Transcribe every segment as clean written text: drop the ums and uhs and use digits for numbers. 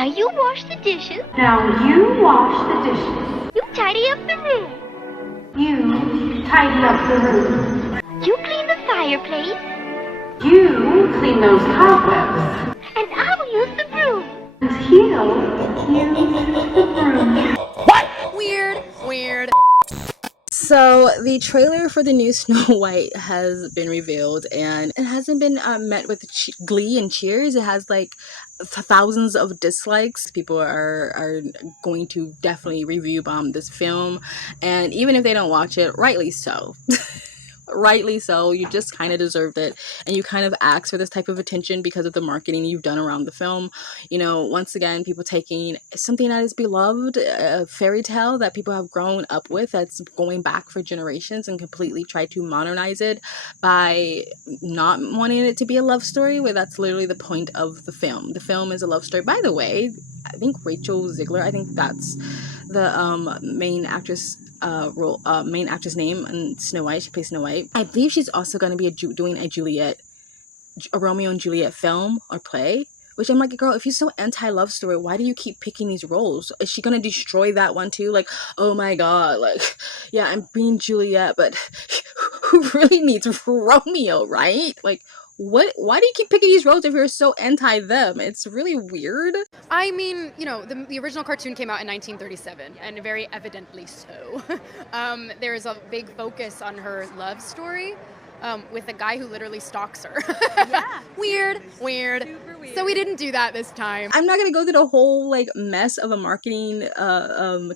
Now you wash the dishes. Now you wash the dishes. You tidy up the room. You tidy up the room. You clean the fireplace. You clean those cobwebs. And I will use the broom. And he'll use the broom. Weird. So the trailer for the new Snow White has been revealed, and it hasn't been met with glee and cheers. It has like thousands of dislikes. People are going to definitely review bomb this film, and even if they don't watch it, rightly so. Rightly so. You just kind of deserved it, and you kind of asked for this type of attention because of the marketing you've done around the film. You know, once again, people taking something that is beloved, a fairy tale that people have grown up with, that's going back for generations, and completely try to modernize it by not wanting it to be a love story, where that's literally the point of the film. The film is a love story. By the way, I think Rachel Ziegler, I think that's the main actress main actress name in Snow White. She plays Snow White. I believe she's also going to be doing a Romeo and Juliet film or play, which I'm like, girl, if you're so anti-love story, why do you keep picking these roles? Is she going to destroy that one too? Like, oh my god, like, yeah, I'm being Juliet, but who really needs Romeo, right? Like, why do you keep picking these roles if you're so anti them? It's really weird. I mean, you know, the original cartoon came out in 1937, and very evidently so. There is a big focus on her love story with a guy who literally stalks her. Yeah. Weird. Super weird. So we didn't do that this time. I'm not gonna go through the whole like mess of a marketing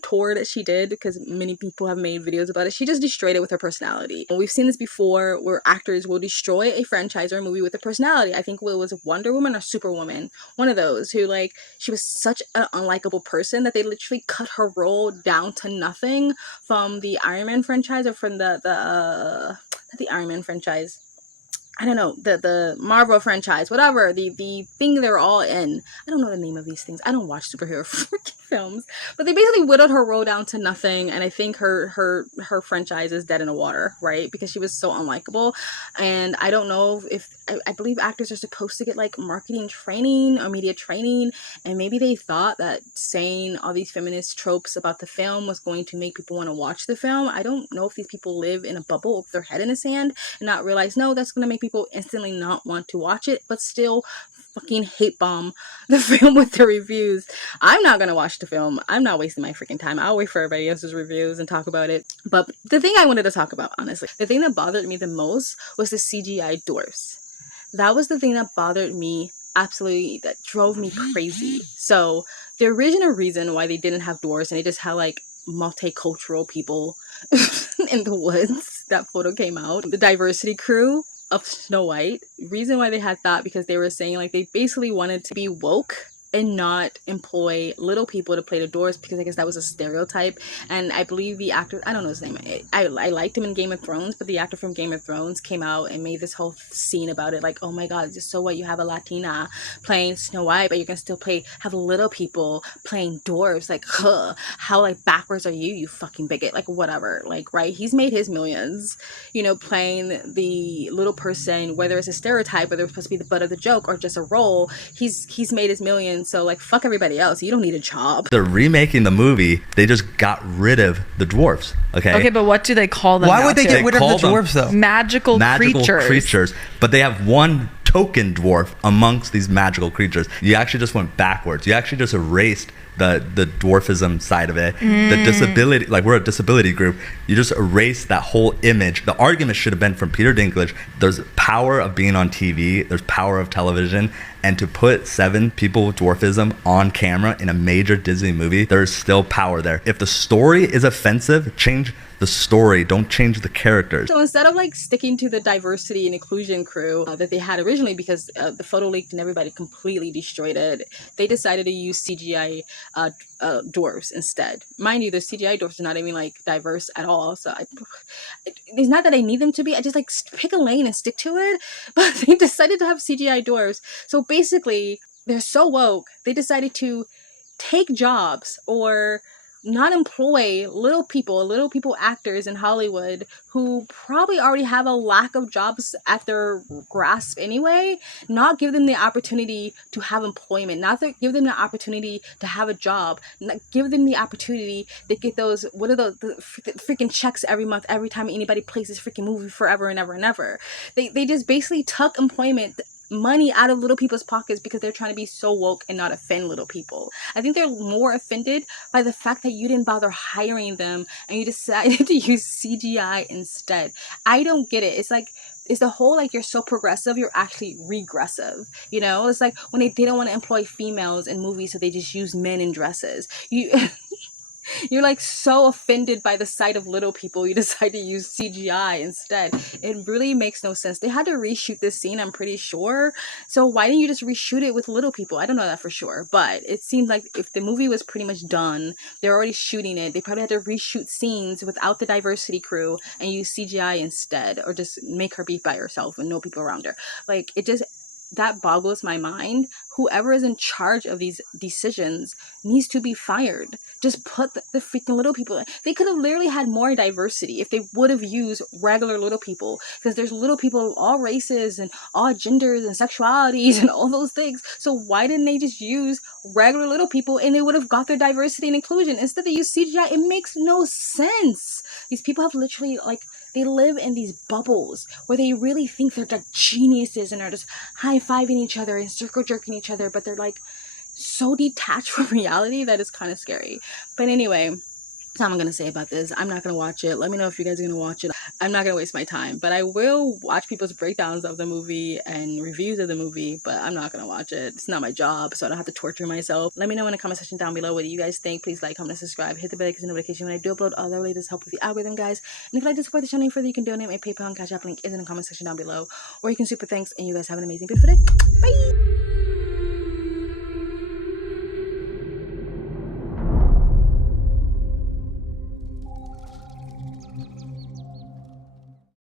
tour that she did, because many people have made videos about it. She just destroyed it with her personality. We've seen this before, where actors will destroy a franchise or a movie with a personality. I think it was Wonder Woman or Superwoman, one of those, who, like, she was such an unlikable person that they literally cut her role down to nothing from the Iron Man franchise, or from the Iron Man franchise, I don't know, the Marvel franchise, whatever, the thing they're all in. I don't know the name of these things. I don't watch superhero freaking films. But they basically whittled her role down to nothing, and I think her franchise is dead in the water, right? Because she was so unlikable. And I don't know if I believe actors are supposed to get like marketing training or media training, and maybe they thought that saying all these feminist tropes about the film was going to make people want to watch the film. I don't know if these people live in a bubble with their head in the sand and not realize, no, that's going to make people instantly not want to watch it, but still fucking hate bomb the film with the reviews. I'm not gonna watch the film. I'm not wasting my freaking time. I'll wait for everybody else's reviews and talk about it. But the thing I wanted to talk about, honestly, the thing that bothered me the most was the CGI dwarfs. That was the thing that bothered me absolutely, that drove me crazy. So the original reason why they didn't have dwarfs and they just had like multicultural people in the woods, that photo came out, the diversity crew of Snow White, reason why they had that, because they were saying like they basically wanted to be woke and not employ little people to play the dwarves, because I guess that was a stereotype. And I believe the actor, I don't know his name, I liked him in Game of Thrones, but the actor from Game of Thrones came out and made this whole scene about it, like, oh my god, so what, you have a Latina playing Snow White, but you can still have little people playing dwarves, like, huh, how like backwards are you fucking bigot, like, whatever, like, right, he's made his millions, you know, playing the little person, whether it's a stereotype, whether it's supposed to be the butt of the joke or just a role, he's made his millions. So like, fuck everybody else, you don't need a job. They're remaking the movie, they just got rid of the dwarfs. Okay, but what do they call them? Why would they now, get rid of the dwarves though? Magical creatures. But they have one token dwarf amongst these magical creatures. You actually just went backwards. You actually just erased the dwarfism side of it, the disability, like, we're a disability group. You just erase that whole image. The argument should have been from Peter Dinklage, there's power of being on TV, there's power of television, and to put 7 people with dwarfism on camera in a major Disney movie, there's still power there. If the story is offensive, change the story, don't change the characters. So instead of like sticking to the diversity and inclusion crew that they had originally, because the photo leaked and everybody completely destroyed it, they decided to use CGI dwarfs instead. Mind you, the CGI dwarfs are not even like diverse at all, so it's not that I need them to be, I just like pick a lane and stick to it, but they decided to have CGI dwarfs. So basically, they're so woke, they decided to take jobs or not employ little people actors in Hollywood who probably already have a lack of jobs at their grasp anyway, not give them the opportunity to have employment, give them the opportunity to have a job, not give them the opportunity to get those, what are the freaking checks every month, every time anybody plays this freaking movie forever and ever and ever. They just basically took employment money out of little people's pockets because they're trying to be so woke and not offend little people. I think they're more offended by the fact that you didn't bother hiring them and you decided to use CGI instead. I don't get it. It's like, it's the whole, like, you're so progressive, you're actually regressive. You know, it's like when they didn't want to employ females in movies, so they just use men in dresses. You're like so offended by the sight of little people, you decide to use CGI instead. It really makes no sense. They had to reshoot this scene, I'm pretty sure. So why didn't you just reshoot it with little people? I don't know that for sure, but it seems like if the movie was pretty much done, they're already shooting it, they probably had to reshoot scenes without the diversity crew and use CGI instead, or just make her be by herself and no people around her. Like, it just, that boggles my mind. Whoever is in charge of these decisions needs to be fired. Just put the freaking little people in. They could have literally had more diversity if they would have used regular little people, because there's little people of all races and all genders and sexualities and all those things. So why didn't they just use regular little people and they would have got their diversity and inclusion? Instead they use CGI. It makes no sense. These people have literally, like, they live in these bubbles where they really think they're like geniuses and are just high-fiving each other and circle jerking each other, but they're like so detached from reality that it's kind of scary. But anyway, that's all I'm gonna say about this. I'm not gonna watch it. Let me know if you guys are gonna watch it. I'm not gonna waste my time, but I will watch people's breakdowns of the movie and reviews of the movie, but I'm not gonna watch it. It's not my job, so I don't have to torture myself. Let me know in the comment section down below what you guys think. Please like, comment, and subscribe. Hit the bell because notification when I do upload all the latest help with the algorithm, guys. And if you'd like to support the channel further, you can donate. My PayPal and Cash App link is in the comment section down below, or you can super thanks. And you guys have an amazing, beautiful day. Bye.